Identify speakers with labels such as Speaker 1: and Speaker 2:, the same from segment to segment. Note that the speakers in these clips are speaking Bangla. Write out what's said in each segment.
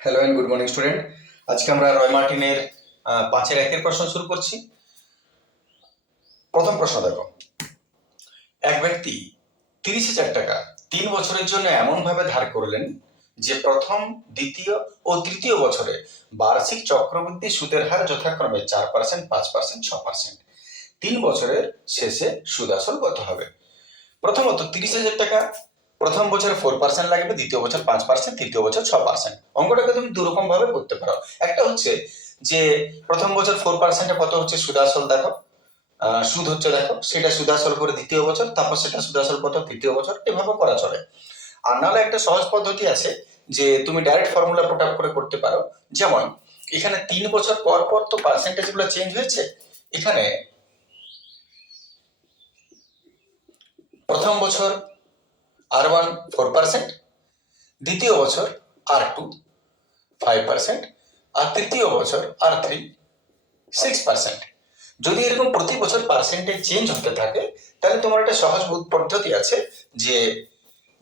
Speaker 1: Hello and good morning student আজকে আমরা রয় মার্টিনের পাঁচের একের প্রশ্ন শুরু করছি। প্রথম প্রশ্ন দেখো। এক ব্যক্তি তিরিশ হাজার টাকা তিন বছরের জন্য এমনভাবে ধার করলেন যে প্রথম, দ্বিতীয় ও তৃতীয় বছরে বার্ষিক চক্রবৃদ্ধি সুদের হার যথাক্রমে চার পার্সেন্ট পাঁচ পার্সেন্ট ছ পার্সেন্ট তিন বছরের শেষে সুদ আসল কত হবে? প্রথমত তিরিশ হাজার টাকা প্রথম বছর ফোর পার্সেন্ট লাগবে, দ্বিতীয় বছর পাঁচ পার্সেন্ট তৃতীয় বছর ছ পার্সেন্ট অঙ্কটাকে তুমি দুরকম ভাবে করতে পারো। একটা হচ্ছে যে, প্রথম বছর ফোর পার্সেন্টে কত হচ্ছে সুদাসল দেখো। সুদ হচ্ছে দেখো, সেটা সুদাসল করে দ্বিতীয় বছর, তারপর সেটা সুদাসল কত, তৃতীয় বছর, এভাবে করা চলে। আর নাহলে একটা সহজ পদ্ধতি আছে যে, তুমি ডাইরেক্ট ফর্মুলা পুট আপ করে করতে পারো। যেমন, এখানে তিন বছর পর পর তো পার্সেন্টেজগুলো চেঞ্জ হয়েছে। এখানে প্রথম বছর আর ওয়ান ফোর পার্সেন্ট দ্বিতীয় বছর আর টু ফাইভ পার্সেন্ট আর তৃতীয় বছর আর থ্রি সিক্স পার্সেন্ট যদি এরকম প্রতি বছর পার্সেন্টেজ চেঞ্জ হতে থাকে, তাহলে তোমার একটা সহজ পদ্ধতি আছে যে,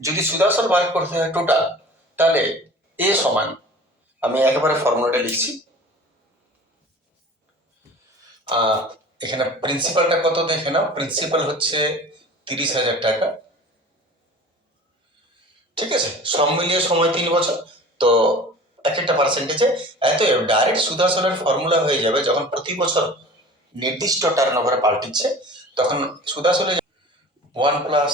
Speaker 1: যদি সুদাসল বার করতে হয় টোটাল তাহলে এ সমান, আমি একেবারে ফর্মুলাটা লিখছি। এখানে প্রিন্সিপালটা কত দেখে নাও। প্রিন্সিপাল হচ্ছে তিরিশ হাজার টাকা। ঠিক আছে? সব মিলিয়ে সময় তিন বছর। তো এক একটা পার্সেন্টেজে এত ডাইরেক্ট সুদাসলের ফর্মুলা হয়ে যাবে যখন প্রতি বছর নির্দিষ্ট টার্ন ওভারে পাল্টিচ্ছে, তখন সুদাসলে one plus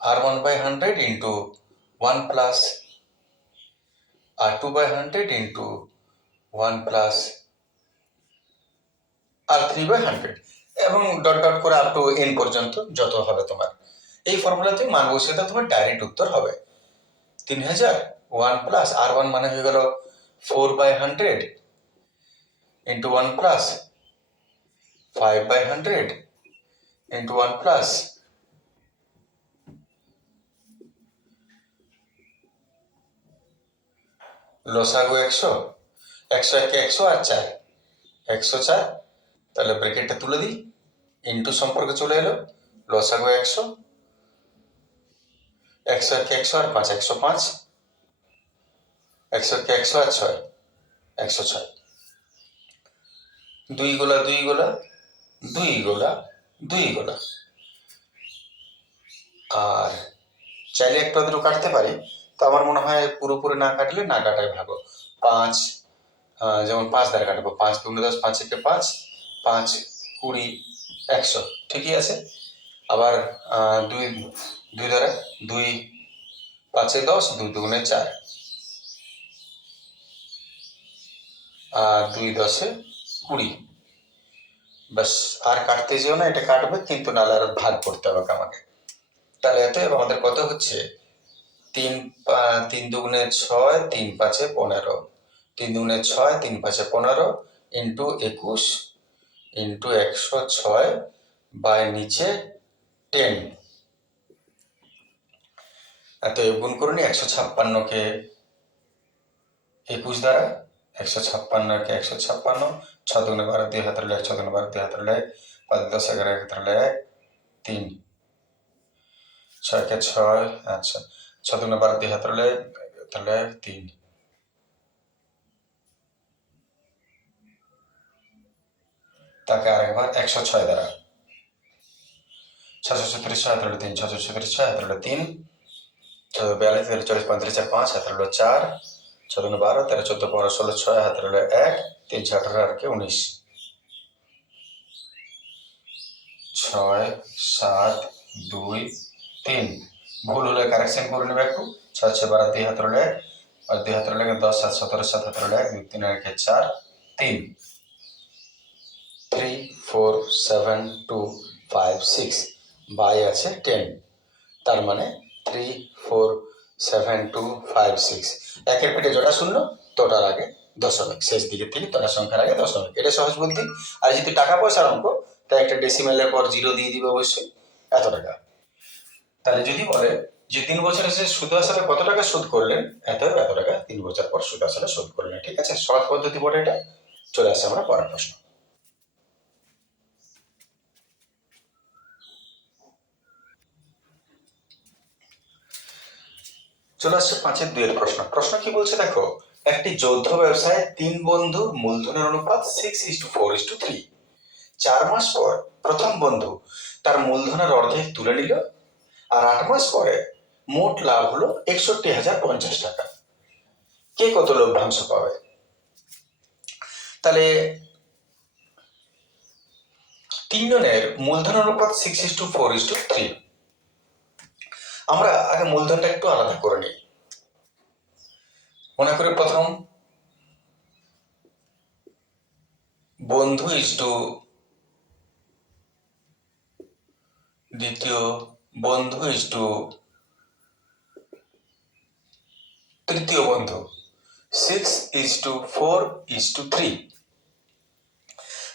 Speaker 1: r one by hundred into one plus r two by hundred into one plus r three by hundred এবং ডট ডট করে আপ টু এন পর্যন্ত যত হবে তোমার। এই ফর্মুলাতে মান বসিয়ে তোমার ডাইরেক্ট উত্তর হবে। তিন হাজার ওয়ান প্লাস আর ওয়ান মানে হয়ে গেল four by hundred into one plus five by hundred into one plus লসাগু একশো একশো একে একশো আর চার, একশো চার, তাহলে ব্রেকেটটা তুলে দিই ইন্টু সম্পর্কে চলে এলো, লসাগু একশো একশো একে একশো আর পাঁচ, একশো পাঁচ। একশো একে একশো আর ছয়, একশো ছয়। দুই গোলা দুই গোলা দুই গোলা দুই গোলা। আর চাইলে একটু আধটু কাটতে পারি, তো আমার মনে হয় পুরোপুরি না কাটলে না কাটাই ভালো। পাঁচ যেমন পাঁচ দ্বারা কাটবো, পাঁচ দুগুণে দশ, পাঁচ একে পাঁচ পাঁচ কুড়ি, একশো। ঠিকই আছে? আবার দুই দুই দ্বারা দুই পাঁচে দশ, দুই দুগুণে চার। আর দুই দশে কুড়ি। ব্যাস, আর কাটতে যেও না, এটা কাটবে, কিন্তু নাহলে আর ভাগ করতে হবে আমাকে। তাহলে এত আমাদের কত হচ্ছে? তিন তিন দুগুণে ছয়, তিন পাঁচে পনেরো। তিন দুগুণে ছয়, তিন পাঁচে পনেরো ইন্টু একুশ ইন্টু একশো ছয় বাই নিচে টেন। এত গুণ করুন একশো ছাপ্পান্নকে একুশ দ্বারা, একশো ছাপ্পান্নকে একশো ছাপ্পান্ন ছ দুগুণে বারো দুই হাতের লেখ ছ দুগুণে বারো দুই হাতের লেখ, পাঁচ দশ এগারো এক হাতের লেখ, তিন। ছয়কে ছয় আচ্ছা ছ দুগুণে বারো দুই হাতের লেখ লেখ, তিন। তাকে আরেকবার একশো ছয় দ্বারা। ছশো ছত্রিশ, ছয় হাতের তিন ছশো ছত্রিশ, ছয় হাতের তিন তেরো চল্লিশ পঁয়ত্রিশ চার পাঁচ হাতের হলো চার চোদ্দ বারো তেরো চোদ্দ পনেরো ষোলো ছয় হাতের হলো এক তিন ছয় আঠারো আর কে উনিশ। ছয় সাত দুই তিন। ভুল হলে কারেকশন করে নেবে একটু। ছয় ছয় বারো দুই হাতের এক। আর দুই হাতের এক, দশ সাত সতেরো সাত হাতের এক দুই তিন একে চার তিন। Three four seven two five six by আছে টেন তার মানে three four seven two five six একের পেটে জোড়া শূন্য, তোটার আগে দশমিক। শেষ দিকের থেকে তোটার সংখ্যার আগে দশমিক। এটা সহজ বুদ্ধি। আর যদি টাকা পয়সার অঙ্ক, তাই একটা ডেসিমেলের পর জিরো দিয়ে দিবে অবশ্যই। এত টাকা। তাহলে যদি বলে যে তিন বছরে সে সুদ আসলে কত টাকা শোধ করলেন, এত এত টাকা। তিন বছর পর সুদ আসলে শোধ করলেন। ঠিক আছে? সহজ পদ্ধতি বলে এটা। চলে আসে আমরা পরের প্রশ্ন। চলে আসছে পাঁচের দুইয়ের প্রশ্ন। প্রশ্ন কি বলছে দেখো, একটি যৌথ ব্যবসায় তিন বন্ধু মূলধনের অনুপাত six is to four is to three চার মাস পর প্রথম বন্ধু তার মূলধনের অর্ধেক তুলে নিল, আর আট মাস পরে মোট লাভ হলো একষট্টি হাজার পঞ্চাশ টাকা। কে কত লভ্যাংশ পাবে? তাহলে তিনজনের মূলধন অনুপাত six is to four is to three আমরা আগে মূলধনটা একটু আলাদা করে নিই। মনে করি প্রথম বন্ধু ইস টু দ্বিতীয় বন্ধু ইস টু তৃতীয় বন্ধু। Six is to four is to three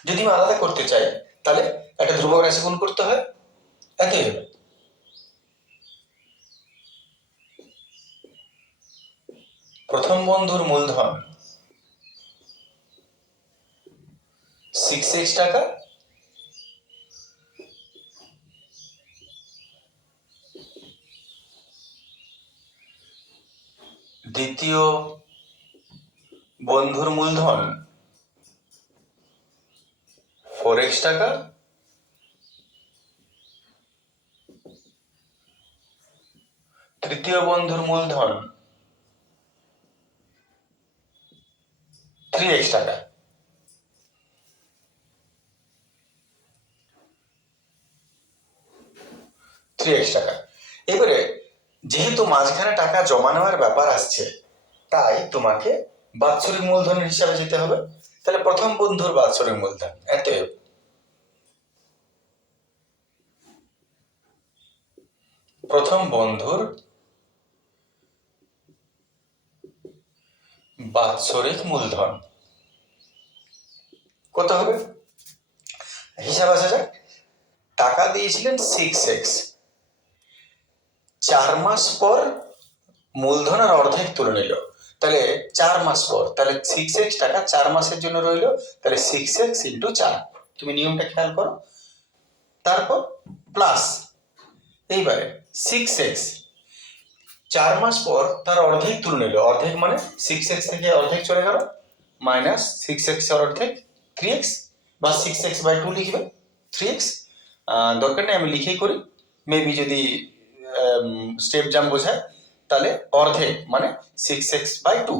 Speaker 1: যদি আমি আলাদা করতে চাই, তাহলে একটা ধ্রুবক রাশি গুণ করতে হয়। একই হবে। প্রথম বন্ধুর মূলধন। সিক্স এক্স টাকা। দ্বিতীয় বন্ধুর মূলধন। ফোর এক্স টাকা। তৃতীয় বন্ধুর মূলধন। থ্রি এক্স টাকা। থ্রি টাকা। এবারে, যেহেতু মাঝখানে টাকা জমা নেওয়ার ব্যাপার আসছে, তাই তোমাকে বাৎসরিক মূলধনের হিসাবে যেতে হবে। তাহলে প্রথম বন্ধুর বাৎসরিক মূলধন, এত প্রথম বন্ধুর বাৎসরিক মূলধন। কত হবে? হিসাব আসা যাক। টাকা দিয়েছিলেন সিক্স এক্স চার মাস পর মূলধন আর অর্ধেক তুলে নিল। তাহলে চার মাস পর, তাহলে সিক্স এক্স টাকা চার মাসের জন্য রইল, তাহলে সিক্স এক্স ইন্টু চার। তুমি নিয়মটা খেয়াল করো। তারপর প্লাস এইবারে সিক্স এক্স চার মাস পর তার অর্ধেক তুলে নিল। অর্ধেক মানে সিক্স এক্স থেকে অর্ধেক চলে গেল মাইনাস সিক্স এক্সের অর্ধেক থ্রি এক্স বা সিক্স এক্স বাই টু লিখবে থ্রি এক্স দরকার নেই, আমি লিখেই করি। মেবি যদি স্টেপ জাম বোঝায়, তাহলে অর্ধেক মানে সিক্স এক্স বাই টু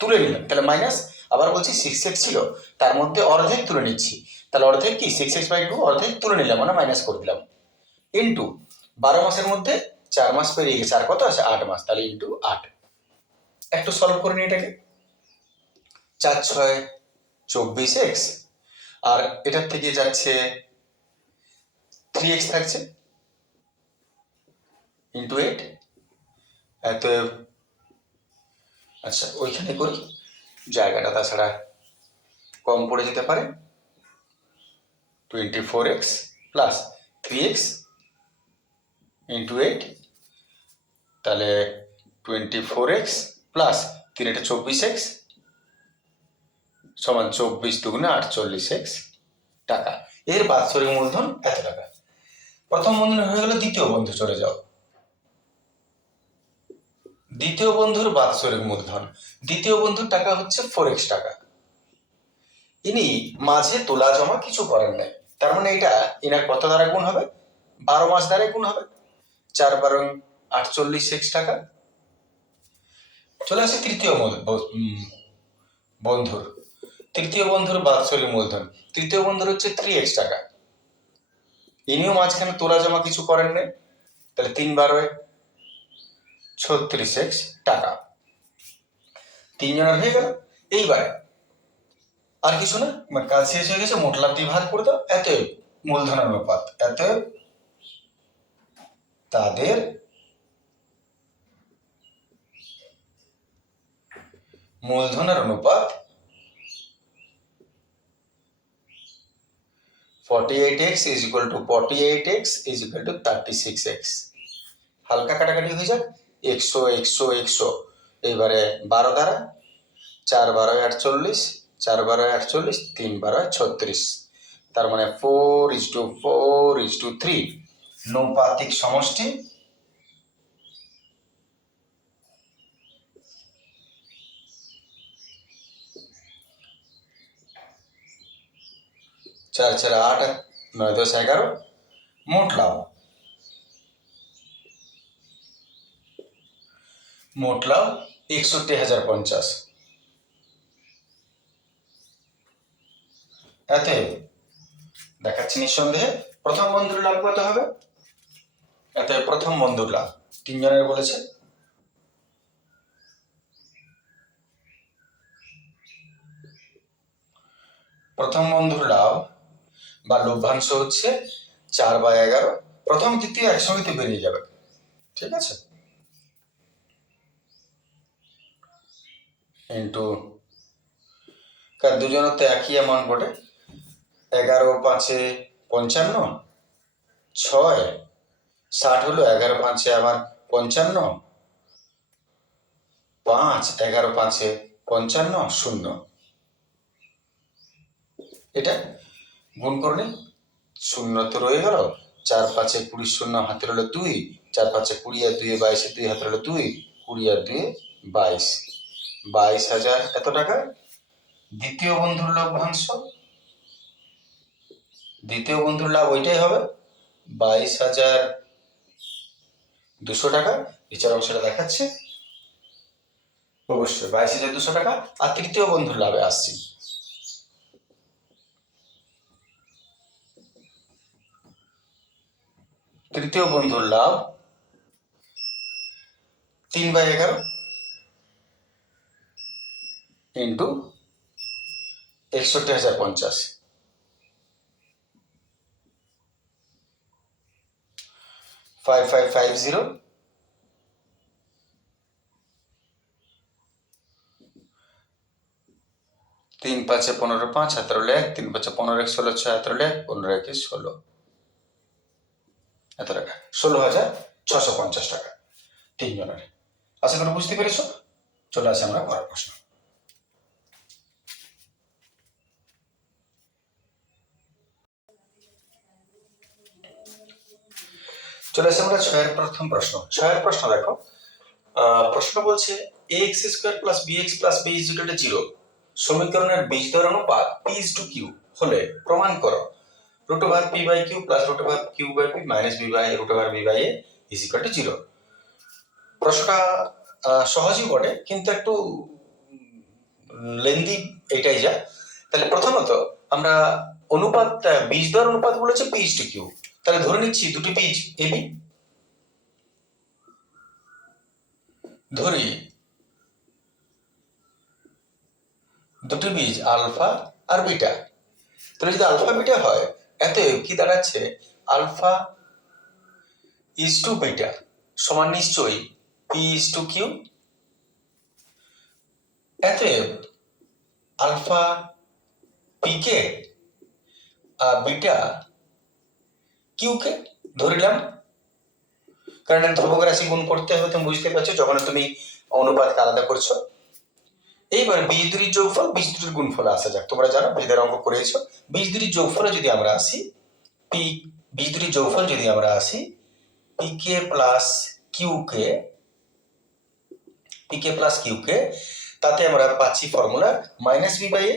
Speaker 1: তুলে নিলাম। তাহলে মাইনাস আবার বলছি সিক্স এক্স ছিল, তার মধ্যে অর্ধেক তুলে নিচ্ছি। তাহলে অর্ধেক কি? সিক্স এক্স বাই টু অর্ধেক তুলে নিলাম মানে মাইনাস করে দিলাম। ইন্টু বারো মাসের মধ্যে চার মাস পেরিয়ে গেছে। আর কত আছে? আট মাস। তাহলে ইন্টু আট। একটু সলভ করে নিই এটাকে। চার ছয় চব্বিশ এক্স। আর এটার থেকে যাচ্ছে থ্রি এক্স থাকছে। ইন্টু এইট এত আচ্ছা ওইখানে করি। জায়গাটা তাছাড়া কম পড়ে যেতে পারে। Twenty four x plus three x into eight তাহলে টোয়েন্টি ফোর এক্স প্লাস তিন এটা চব্বিশ এক্স সমান চব্বিশ দুগুণে আটচল্লিশ এক্স টাকা। এর বাৎসরিক মূলধন এত টাকা। প্রথম বন্ধন হয়ে গেল দ্বিতীয় বন্ধু, চলে যাও। দ্বিতীয় বন্ধুর বাৎসরিক মূলধন। দ্বিতীয় বন্ধুর টাকা হচ্ছে ফোর এক্স টাকা। ইনি মাঝে তোলা জমা কিছু করেন নাই। তার মানে এটা ইনার কত দ্বারা গুণ হবে? বারো মাস দ্বারা গুণ হবে। চার বারো আটচল্লিশ এক্স টাকা। চলে আসে তৃতীয় বন্ধুর। তৃতীয় বন্ধুর বাৎসরিক মূলধন। তৃতীয় বন্ধুর হচ্ছে থ্রি এক্স টাকা। ইনিও মাঝখানে তোলা জমা কিছু করেন নাই, তাহলে তিন বারোয় ছত্রিশ এক্স টাকা। তিনজনের হয়ে গেল। এইবারে আর কিছু না মানে কাজ শেষ হয়ে গেছে, মোট লাভ দিয়ে ভাগ করে দাও। এত মূলধনের অনুপাত এত তাদের মূলধনের অনুপাত forty eight x is equal to forty eight x is equal to thirty six x হালকা কাটাকাটি হয়ে যাক। একশো একশো একশো। এইবারে বারো দ্বারা চার বারোয় আটচল্লিশ, চার বারোয় আটচল্লিশ, তিন বারোয় ছত্রিশ। তার মানে four is to four is to three নৌপাতিক সমষ্টি। চার চার আট, নয় দশ এগারো, মোট লাভ। মোট লাভ একষট্টি হাজার পঞ্চাশ। এতে দেখাচ্ছি নিঃসন্দেহে, প্রথম বন্ধুর লাভ কত হবে? এতে প্রথম বন্ধুর লাভ, তিনজনের বলেছে। প্রথম বন্ধুর লাভ বা লভ্যাংশ হচ্ছে চার বা এগারো। প্রথম দ্বিতীয় একসঙ্গে বেরিয়ে যাবে। ঠিক আছে? ইন্টু কার দুজনের তো একই অ্যামাউন্ট বটে। এগারো, পাঁচে পঞ্চান্ন, ছয়, ষাট হলো এগারো, পাঁচে আবার পঞ্চান্ন, পাঁচ, এগারো, পাঁচে পঞ্চান্ন, শূন্য। এটা গুণ করে নিই শূন্য তো রয়ে গেল। চার পাঁচে কুড়ি শূন্য হাতে রইল দুই, চার পাঁচে কুড়ি আর দুই বাইশে দুই হাতে রইল দুই, কুড়ি আর দুই বাইশ। বাইশ হাজার এত টাকা? দ্বিতীয় বন্ধুর লভ্যাংশ দ্বিতীয় বন্ধুর লাভ ওইটাই হবে। বাইশ হাজার দুশো টাকা? নিচের অংশটা দেখাচ্ছে। অবশ্যই, বাইশ হাজার দুশো টাকা। আর তৃতীয় বন্ধুর লাভে আসছি। তৃতীয় বন্ধুর লাভ তিন বাই এগারো ইন্টু একষট্টি হাজার পঞ্চাশ। ফাইভ ফাইভ ফাইভ জিরো তিন পাঁচে পনেরো, পাঁচ হাতের এক। তিন পাঁচে পনেরো, এক, ষোলো, ছয় হাতের এক, পনেরো, একে ষোলো। এত টাকা? ষোলো হাজার ছশো পঞ্চাশ টাকা। তিনজনের। আশা করি বুঝতে পেরেছ? চলে আসে আমরা পরের প্রশ্ন। চলে আসে আমরা ছয়ের প্রথম প্রশ্ন। ছয়ের প্রশ্ন দেখো। প্রশ্ন বলছে a x square plus b x plus b is zero সমীকরণের বীজদ্বয় অনুপাত পি ইজ টু কিউ হলে প্রমাণ করো। Root over p by q plus root over q by p minus b by root over b by a is equal to zero প্রশ্নটা আহ, সহজই বটে কিন্তু একটু লেন্দি এটাই যা। তাহলে প্রথমত আমরা অনুপাত বীজ দর অনুপাত বলেছে পি ইজ টু কিউ তাহলে ধরে নিচ্ছি দুটি বীজ এ বি ধরি দুটি বীজ আলফা আর বিটা। তাহলে যদি আলফা বিটা হয় এত কি দাঁড়াচ্ছে? আলফা ইজ টু বিটা সমান নিশ্চয়ই পি ইজ টু কিউ। অতএব আলফা পি কে আর বিটা কিউ কে? ধরিলাম কারণ ধ্রুবক রাশি গুণ করতে হবে, তুমি বুঝতে পারছ যখন তুমি অনুপাতকে আলাদা করছ। এইবার বীজ দুটির যোগফল বীজ দুটির গুণফলে আসা যাক। তোমরা জানো ভেদের অঙ্ক করেছ। বীজ দুটির যোগফলে যদি আমরা আসি, পি বীজ দুটির যোগফল যদি আমরা আসি p k plus q k p k plus q k তাতে আমরা পাচ্ছি formula minus b by a.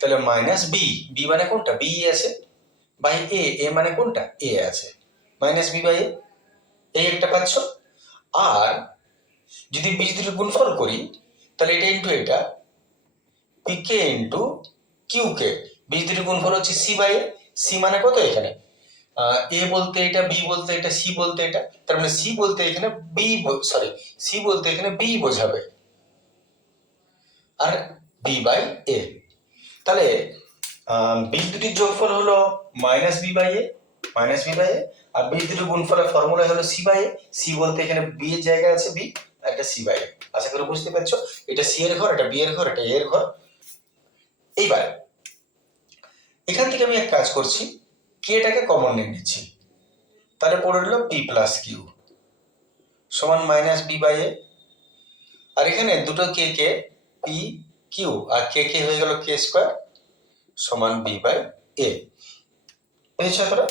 Speaker 1: তাহলে মাইনাস বি বি মানে কোনটা? বি আছে। বাই এ এ মানে কোনটা? এ আছে। Minus b by a. এই একটা পাচ্ছ। আর যদি বীজ দুটির গুণফল করি তাহলে এটা ইন্টু এটা। P k into q k বীজ দুটির গুণফল হচ্ছে সি বাই এ সি মানে কত এখানে? এ বলতে এটা বি বলতে এটা সি বলতে এটা। তার মানে সি বলতে এখানে বি সরি সি বলতে এখানে বি বোঝাবে। আর বি বাই এ তাহলে বীজ দুটির যোগফল হলো minus B by A minus B by A আর বীজ দুটির গুণফলের ফর্মুলা হলো সি বাই এ সি বলতে এখানে বি এর জায়গা আছে বি একটা সি বাই আশা করি বুঝতে পারছ? এটা সি এর ঘর, এটা বি এর ঘর, এটা এ এর ঘর। এইবার, এখান থেকে আমি এক কাজ করছি। কেটাকে কমন নিয়ে নিচ্ছি। তাহলে পড়ে রইল পি প্লাস কিউ সমান মাইনাস বি বাই এ আর এখানে দুটো কে কে পি কিউ আর কে কে হয়ে গেল কে স্কোয়ার সমান বি বাই এ তোরা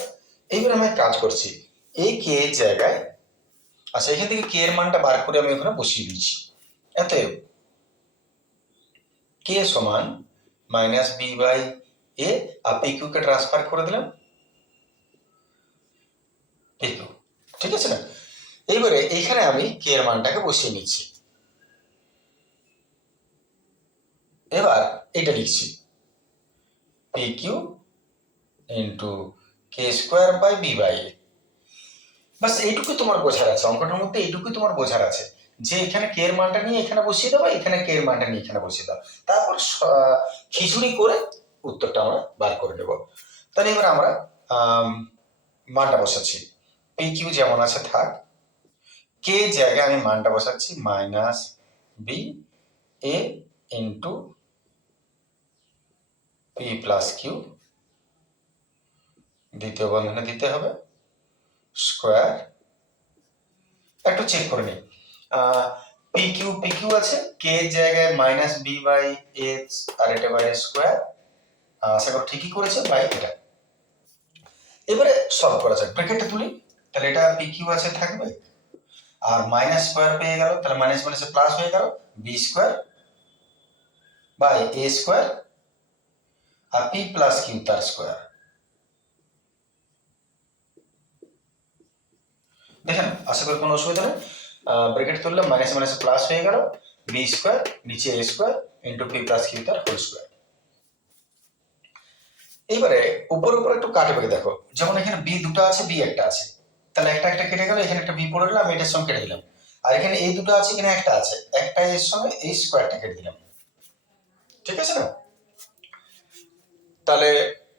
Speaker 1: এইবার আমি কাজ করছি। এ কে জায়গায় আচ্ছা এখান থেকে কে এর মানটা বার করে আমি ওখানে বসিয়ে দিচ্ছি এত কে সমান মাইনাস বি বাই এ আর পি কে ট্রান্সফার করে দিলাম। পি কিউ ঠিক আছে না? এইবারে এইখানে আমি কে এর মানটাকে বসিয়ে নিচ্ছি। এবার এটা লিখছি। P Q into K square by B by A বাস এইটুকু তোমার বোঝার আছে অঙ্কটার মধ্যে এইটুকুই তোমার বোঝার আছে। যে এখানে কে এর মানটা নিয়ে এখানে বসিয়ে দাও এখানে কে এর মানটা নিয়ে এখানে বসিয়ে দাও। তারপর খিচুড়ি করে উত্তরটা আমরা বার করে নেব। তাহলে এবার আমরা আম, মানটা বসাচ্ছি। পি কিউ যেমন আছে থাক। কে জায়গায় আমি মানটা বসাচ্ছি? Minus B A into P plus Q. দ্বিতীয় বন্ধনে দিতে হবে। স্কোয়ার। একটু চেক করে নিই। পি কিউ পি কিউ আছে? কে জায়গায় মাইনাস বি বাই এক্স আর এটা বাই স্কোয়ার আশা করি ঠিকই করেছে বাই এটা। এবারে সলভ করা যাক। ব্র্যাকেটটা তুলি। তাহলে এটা পি কিউ আছে, থাকবে। আর মাইনাস স্কোয়ার পেয়ে গেল। তাহলে মাইনাস মাইনাসে প্লাস হয়ে গেল। B square by A square R P plus Q তার স্কোয়ার দেখেন, আশা করি কোনো অসুবিধা নেই। ব্রেকেট তুললে মাইনাস মাইনাস প্লাস হয়ে গেল। বি স্কোয়ার নিচে A square into P plus Q তার হোল স্কোয়ার এইবারে উপর উপর একটু কাটে পেকে দেখো, যেমন এখানে বি দুটো আছে বি একটা আছে। তাহলে একটা একটা কেটে গেল, এখানে একটা বি পড়ে গেল, আমি এটার সঙ্গে কেটে দিলাম। আর এখানে এই দুটো আছে এখানে একটা আছে, একটা এর সঙ্গে এই স্কোয়ারটা কেটে দিলাম। ঠিক আছে না? তাহলে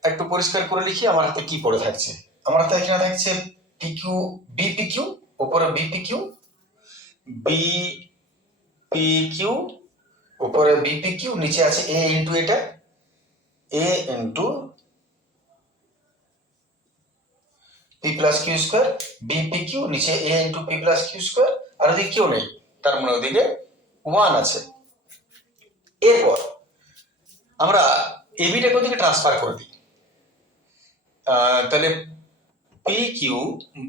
Speaker 1: একটু পরিষ্কার করে লিখি, আমার হাতে কি পড়ে থাকছে। আমার হাতে এখানে থাকছে পিকিউ বিপি কিউ উপরে BP Q B P Q উপরে বিপি কিউ নিচে আছে এ ইন্টু এটা A into P plus Q square BP Q নিচে A into P plus Q square আর ওদিকে কেউ নেই, তার মানে ওদিকে ওয়ান আছে। এরপর আমরা এবিটাকে ওদিকে ট্রান্সফার করে দিই। তাহলে পি কিউ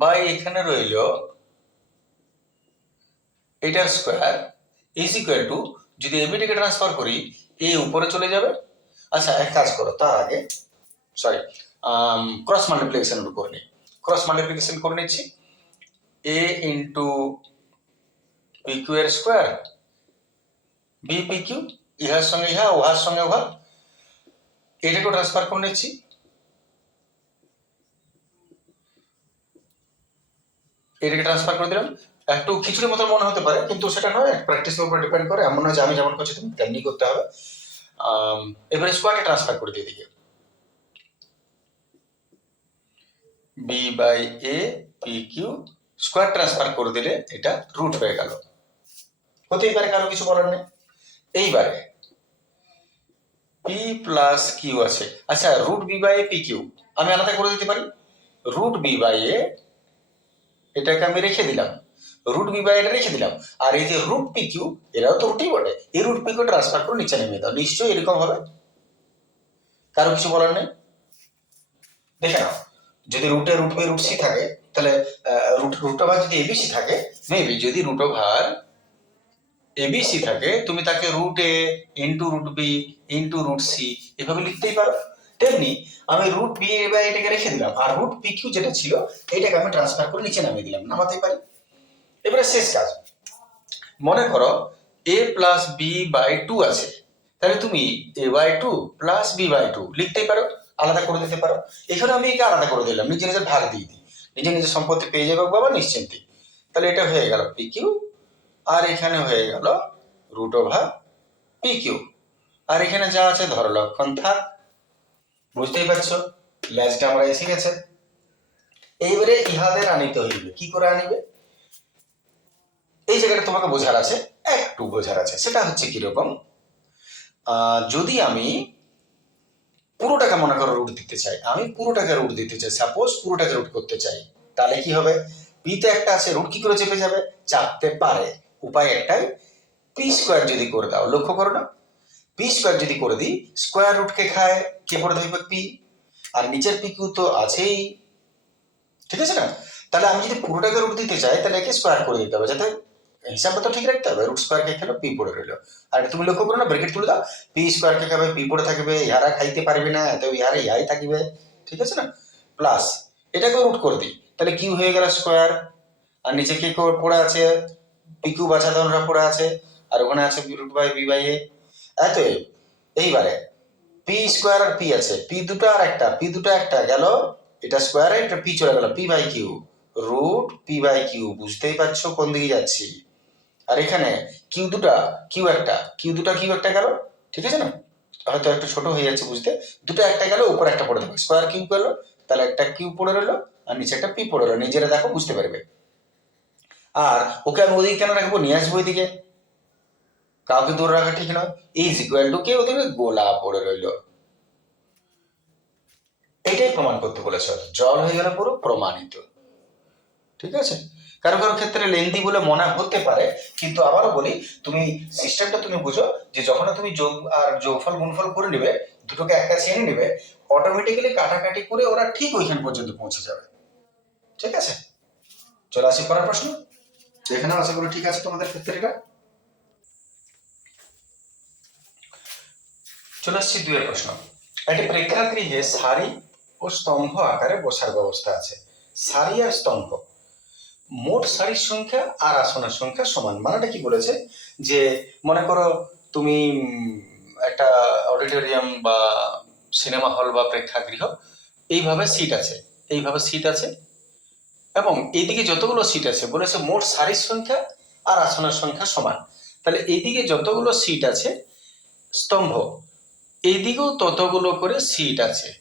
Speaker 1: বাই এখানে রইল এটার স্কোয়ার ইজ ইকুয়াল টু যদি এবিটাকে ট্রান্সফার করি এ উপরে চলে যাবে। আচ্ছা এক কাজ করো, তার আগে সরি ক্রস মাল্টিপ্লিকেশন করে নিই। ক্রস মাল্টিপ্লিকেশন করে নিচ্ছি। এ ইন্টু পি কিউ এর স্কোয়ার বি পি ইহার সঙ্গে ইহা, উহার সঙ্গে উহা, এটাকেও ট্রান্সফার করে নিচ্ছি। এটাকে ট্রান্সফার করে দিলাম। একটু খিচুড়ির মতো মনে হতে পারে, কিন্তু সেটা নয় প্র্যাকটিসের উপর ডিপেন্ড করে। এমন নয় যে আমি যেমন করছি তুমি তেমনি করতে হবে। এবারে স্কোয়ারটা ট্রান্সফার করে দিয়ে দিকে। B by A P Q square transfer করে দিলে এটা রুট হয়ে গেল। হতেই পারে, কারও কিছু বলার নেই। এইবারে পি প্লাস কিউ আছে। আচ্ছা root B by A P Q আমি আলাদা করে দিতে পারি? রুট বি বাই এ এটাকে আমি রেখে দিলাম। রুট বি বাই এটা রেখে দিলাম। আর এই যে রুট পি কিউ এরাও তো রুটই বটে। এই রুট পি কিউ ট্রান্সফার করে নিচে নেমে দাও। নিশ্চয়ই এরকম হবে। কারও কিছু বলার নেই? দেখে নাও। যদি রুটে রুট বাই রুট সি থাকে, তাহলে রুট রুট ওভার যদি এবিসি থাকে মেবি যদি রুট ওভার এবিসি থাকে, তুমি তাকে root A into root B into root C এভাবে লিখতেই পারো। তেমনি আমি রুট বি বাই এটাকে রেখে দিলাম। আর রুট পি কিউ যেটা ছিল, এটাকে আমি ট্রান্সফার করে নিচে নামিয়ে দিলাম। নামাতে পারি। এবারে শেষ কাজ। মনে করো A plus B by two আছে। তাহলে তুমি A by two plus B by two লিখতেই পারো, আলাদা করে দিতে পারো। এখানে আমি একে আলাদা করে দিলাম, নিজে নিজের ভাগ দিয়ে দিই। নিজে নিজের সম্পত্তি পেয়ে যাবে বাবা, নিশ্চিন্তে। তাহলে এটা হয়ে গেল পি কিউ আর এখানে হয়ে গেল রুট ওভার পি কিউ আর এখানে যা আছে ধরো, লক্ষণ থাক বুঝতেই পারছ? ল্যাজটা আমরা এসে গেছে। এইবারে ইহাদের আনিতে হইবে। কি করে আনিবে? এই জায়গাটা তোমাকে বোঝার আছে, একটু বোঝার আছে। সেটা হচ্ছে কীরকম যদি আমি পুরোটাকে মনে করো রুট দিতে চাই, আমি পুরোটাকে রুট দিতে চাই সাপোজ পুরোটাকে রুট করতে চাই, তাহলে কি হবে? পি তো একটা আছে, রুট কি করে চেপে যাবে? চাপতে পারে। উপায় একটাই পি স্কোয়ার যদি করে দাও, লক্ষ্য করো না পি স্কোয়ার যদি করে দিই স্কোয়ার রুটকে খায়? কে পড়ে থাকবে পি? আর নিচের পি কিউ তো আছেই। ঠিক আছে না? তাহলে আমি যদি পুরোটাকে রুট দিতে চাই, তাহলে একে স্কোয়ার করে দিতে হবে। যাতে হিসাবটা তো ঠিক রাখতে হবে। রুট স্কোয়ার কে খেলো, পি পড়ে রইল। আর তুমি লক্ষ্য করো না ব্রেকেট তুলে দাও। পি স্কোয়ার কে খাবে, পি পড়ে থাকবে, ইহারা খাইতে পারবে না, এত ইহারা ইহাই থাকবে। ঠিক আছে না? প্লাস এটাকে রুট করে দিই। তাহলে কিউ হয়ে গেল স্কোয়ার আর নিচে কে পড়ে আছে? পি কিউ বাছা পড়ে আছে। আর ওখানে আছে root by B by A এত এইবারে পি স্কোয়ার আর পি আছে। পি দুটো আর একটা পি দুটো একটা, গেল, এটা স্কোয়ারে এটা পি চলে গেল P by Q root P by Q বুঝতেই পারছ কোন দিকে যাচ্ছি? আর এখানে কিউ দুটা কিউ একটা কিউ দুটা কিউ একটা গেল, ঠিক আছে না? হয়তো একটু ছোট হয়ে যাচ্ছে বুঝতে। দুটো একটা গেল, উপরে একটা পড়ে দেবে। স্কোয়ার কিউ গেল তাহলে একটা কিউ পড়ে রইল, আর নিচে একটা পি পড়ে রইল নিজেরা দেখো, বুঝতে পারবে। আর ওকে আমি ওদিকে কেন রাখব? নিয়ে আসব ওইদিকে কাউকে দূরে রাখা ঠিক নয়। ইজ ইকুয়াল টু কে ওদিকে গোলা পড়ে রইল। এটাই প্রমাণ করতে বলেছে। জল হয়ে গেল পুরো প্রমাণিত। ঠিক আছে? কারও কারও ক্ষেত্রে লেন্দি বলে মনে হতে পারে, কিন্তু আবারও বলি, তুমি সিস্টেমটা তুমি বুঝো যে যখন তুমি যোগ আর যোগফল, গুণফল করে নেবে, দুটোকে এক কাছে এনে নেবে অটোমেটিক্যালি কাটাকাটি করে ওরা ঠিক ওইখান পর্যন্ত পৌঁছে যাবে। ঠিক আছে? চলে আসি পরের প্রশ্ন। এখানে আশা করি ঠিক আছে তোমাদের ক্ষেত্রে এটা। চলে দুয়ের প্রশ্ন। একটি প্রেক্ষাগৃহে সারি ও স্তম্ভ আকারে বসার ব্যবস্থা আছে। সারি আর স্তম্ভ। মোট সারির সংখ্যা আর আসনের সংখ্যা সমান। মানেটা কি বলেছে? যে মনে করো তুমি একটা অডিটোরিয়াম বা সিনেমা হল বা প্রেক্ষাগৃহ, এইভাবে সিট আছে। এইভাবে সিট আছে। এবং এইদিকে যতগুলো সিট আছে, বলেছে মোট সারির সংখ্যা আর আসনের সংখ্যা সমান। তাহলে এইদিকে যতগুলো সিট আছে, স্তম্ভ এইদিকেও ততগুলো করে সিট আছে।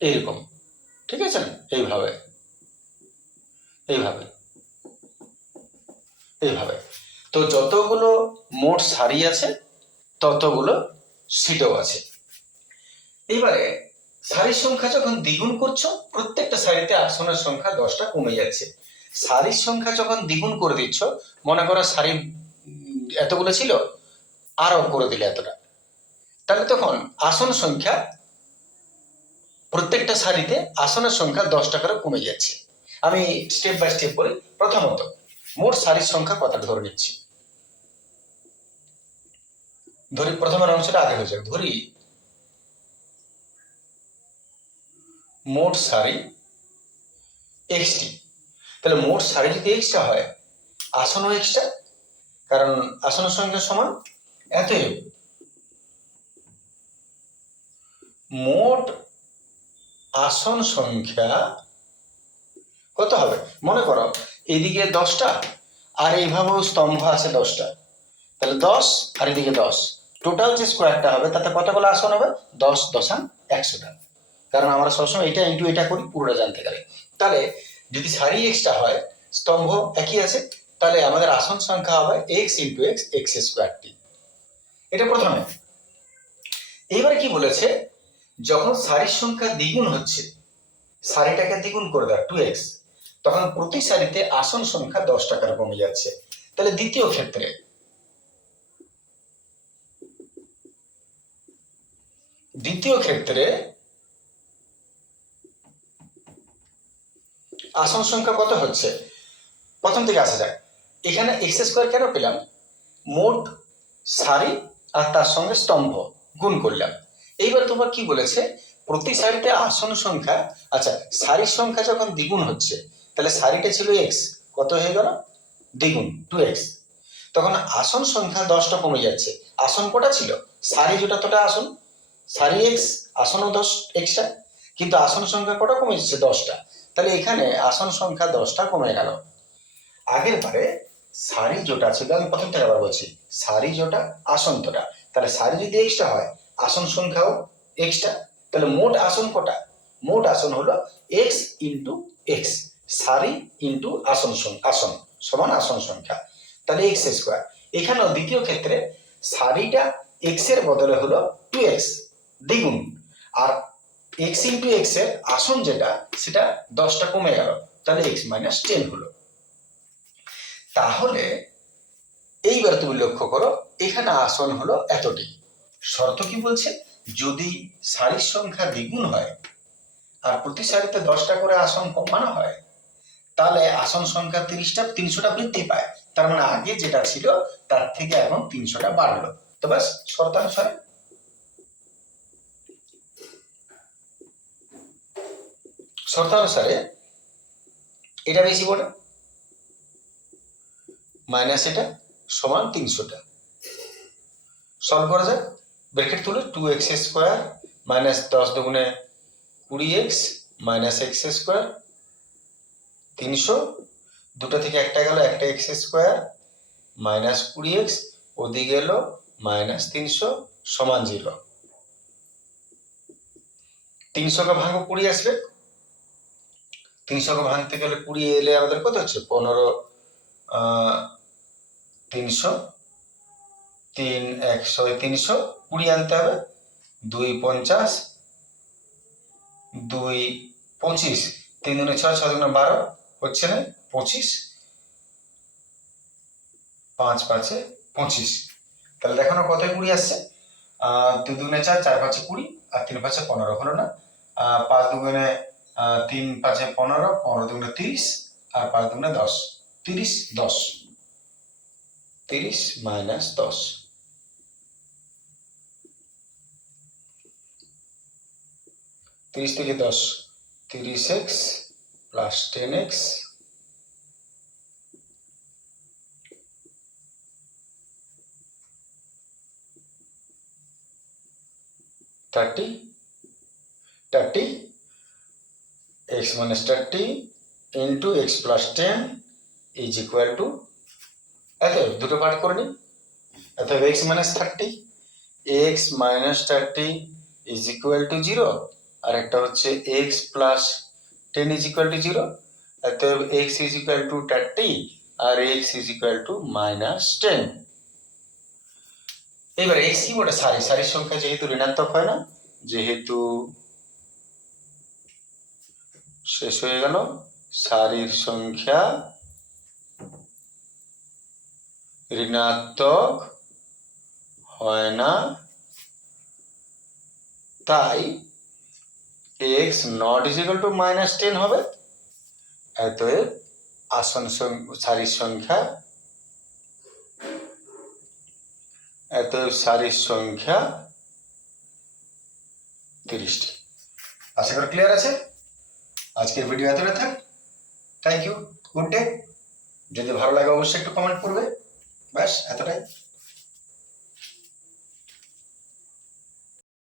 Speaker 1: এইরকম। ঠিক আছে? এইভাবে। এইভাবে। এইভাবে। তো যতগুলো মোট সারি আছে, ততগুলো সিটও আছে। এবারে সারির সংখ্যা যখন দ্বিগুণ করছ, প্রত্যেকটা সারিতে আসনের সংখ্যা দশটা কমে যাচ্ছে। সারির সংখ্যা যখন দ্বিগুণ করে দিচ্ছ, মনে করো সারি এতগুলো ছিল আরও করে দিলে এতটা। তাহলে তখন আসন সংখ্যা প্রত্যেকটা সারিতে আসনের সংখ্যা দশ টাকারও কমে যাচ্ছে। আমি স্টেপ বাই স্টেপ বলি। প্রথমত, মোট সারির সংখ্যা কত ধরে নিচ্ছি। ধরি, প্রথমের অংশটা আগে হয়ে যাক। ধরি, মোট সারি এক্সটি তাহলে মোট সারি যদি এক্সট্রা হয়, আসনও এক্সট্রা কারণ আসনের সংখ্যা সমান এতই। মোট আসন সংখ্যা কত হবে? মনে করো, এদিকে দশটা আর এইভাবেও স্তম্ভ আছে দশটা। তাহলে দশ আর এদিকে দশ। টোটাল যে স্কোয়ারটা হবে, তাতে কতগুলো আসন হবে? দশ দশান একশোটা। কারণ আমরা সবসময় এটা ইন্টু এটা করি, পুরোটা জানতে গেলে। তাহলে যদি সারি এক্সটা হয়, স্তম্ভ একই আছে, তাহলে আমাদের আসন সংখ্যা হবে এক্স ইন্টু এক্স এক্স স্কোয়ারটি এটা প্রথমে। এবারে কি বলেছে? যখন সারির সংখ্যা দ্বিগুণ হচ্ছে, সারিটাকে দ্বিগুণ করে দেয় টু এক্স তখন প্রতি সারিতে আসন সংখ্যা দশ টাকার কমে যাচ্ছে। তাহলে দ্বিতীয় ক্ষেত্রে দ্বিতীয় ক্ষেত্রে আসন সংখ্যা কত হচ্ছে? প্রথম থেকে আসা যাক। এখানে এক্স স্কোয়ার কেন পেলাম? মোট সারি আর তার সঙ্গে স্তম্ভ গুণ করলাম। এইবার তোমার কি বলেছে? প্রতি সারিতে আসন সংখ্যা আচ্ছা সারির সংখ্যা যখন দ্বিগুণ হচ্ছে, তাহলে সারিটা ছিল এক্স কত হয়ে গেল? দ্বিগুণ টু এক্স তখন আসন সংখ্যা দশটা কমে যাচ্ছে। আসন কটা ছিল? সারি যেটা তোটা আসন, সারি এক্স আসনও দশ এক্সট্রা কিন্তু আসন সংখ্যা কটা কমে যাচ্ছে? দশটা। তাহলে এখানে আসন সংখ্যা দশটা কমে গেল। আগের বারে সারি জোটা ছিল, আমি প্রথম থেকে বলছি, সারি জোটা, আসন তোটা। তাহলে সারি যদি এক্সট্রা হয় আসন সংখ্যাও এক্সট্রা তাহলে মোট আসন কটা? মোট আসন হলো এক্স ইন্টু এক্স সারি ইন্টু আসন আসন, সমান আসন সংখ্যা। তাহলে এক্স স্কোয়ার এখানেও দ্বিতীয় ক্ষেত্রে সারিটা এক্সের বদলে হলো টু এক্স দ্বিগুণ। আর এক্স ইন্টু এক্সের আসন যেটা, সেটা দশটা কমে গেল। তাহলে এক্স মাইনাস টেন হলো। তাহলে এইবার তুমি লক্ষ্য করো, এখানে আসন হলো এতটি। শর্ত কি বলছে? যদি সারির সংখ্যা দ্বিগুণ হয়, আর প্রতি সারিতে দশটা করে আসন কমানো হয়, তাহলে আসন সংখ্যা তিরিশটা তিনশোটা বৃদ্ধি পায়। তার মানে আগে যেটা ছিল, তার থেকে এখন তিনশোটা বাড়লো। তো ব্যাস, শর্তানুসারে। শর্তানুসারে এটা বেশি বলে মাইনাস এটা সমান তিনশোটা। সলভ করা যাক। ব্র্যাকেট তুলে টু এক্স স্কোয়ার মাইনাস দশ দুগুণে কুড়ি এক্স মাইনাস এক্স স্কোয়ার তিনশো। দুটো থেকে একটা গেল একটা এক্স স্কোয়ার মাইনাস কুড়ি এক্স ওদিকে এলো মাইনাস তিনশো, সমান জিরো। তিনশোকে ভাঙো কুড়ি আসবে। তিনশোকে ভাঙতে গেলে কুড়ি এলে আমাদের কত হচ্ছে? পনেরো তিনশো। তিন একশো তিনশো। কুড়ি আনতে হবে, দুই পঞ্চাশ, দুই পঁচিশ, তিন দুনে ছয় ছয় দুনে বারো, হচ্ছে না পঁচিশ, পাঁচ পাঁচে পঁচিশ। তাহলে দেখো না কত কুড়ি আসছে? দুই দুগুণে চার চার পাঁচে কুড়ি আর তিন পাঁচে পনেরো, হলো না? পাঁচ দুগুণে তিন পাঁচে পনেরো পনেরো দুগুণে তিরিশ আর পাঁচ দুগুণে দশ, তিরিশ দশ, তিরিশ মাইনাস দশ। তিরিশ থেকে দশ। তিরিশ X plus ten X thirty thirty X minus thirty into X plus ten is equal to এত দুটো পার্ট করে নিই। অতএব X minus thirty X minus thirty is equal to zero আর একটা হচ্ছে X plus ten is equal to zero অতএব X is equal to thirty R X is equal to minus ten এবার এক্স কি বলে সারি। সারির সংখ্যা যেহেতু ঋণাত্মক হয় না, যেহেতু শেষ হয়ে গেল, সারির সংখ্যা ঋণাত্মক হয় না। তাই X not equal to minus ten হবে অতএব আসন সারির সংখ্যা অতএব সারির সংখ্যা তিরিশটি। আশা করি ক্লিয়ার আছে? আজকের ভিডিও এতটা থাক। থ্যাংক ইউ গুড ডে যদি ভালো লাগে অবশ্যই একটু কমেন্ট করবে। ব্যাস, এতটাই।